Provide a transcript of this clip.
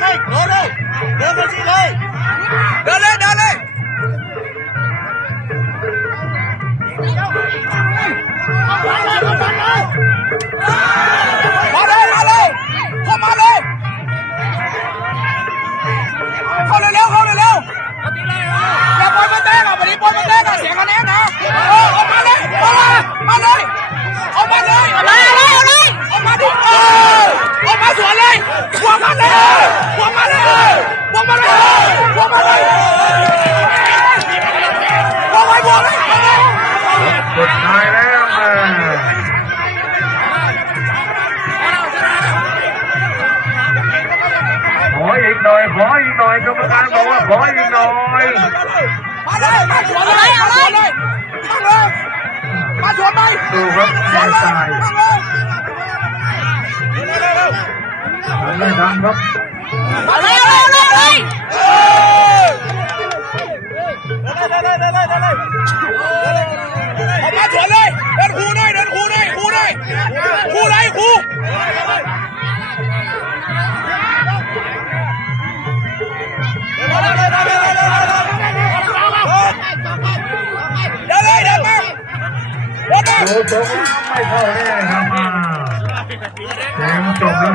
เลยเดินเลยเดินไปสิเลยเดินเลยเดินเลยมาเลยมาเลยเข้ามาเลยเข้าเร็วเข้าเร็วอย่าปล่อยมันเต้นอ่ะวันนี้ปล่อยมันเต้นอ่ะเสียคะแนนนะออกมาเลยมาเลยออกมาเลยออกมาเลยออกมาดิออกมาสวนเลยบวกมาเลยบวกมาเลยบวกมาเลยบวกมาเลยบวกไปบวกเลยสุดท้ายแล้วขออีกหน่อยกรรมการบอกว่าขออีกหน่อยมาเลยมาสวนเลยมาสวนเลยมาสวนไปดูครับแย่ตายไม่ทำครับมาเลยออกมาสวนเลยเดินคู่เลยคู่เลยดูตรงไม่เข้าแน่ครับเกมจบแล้ว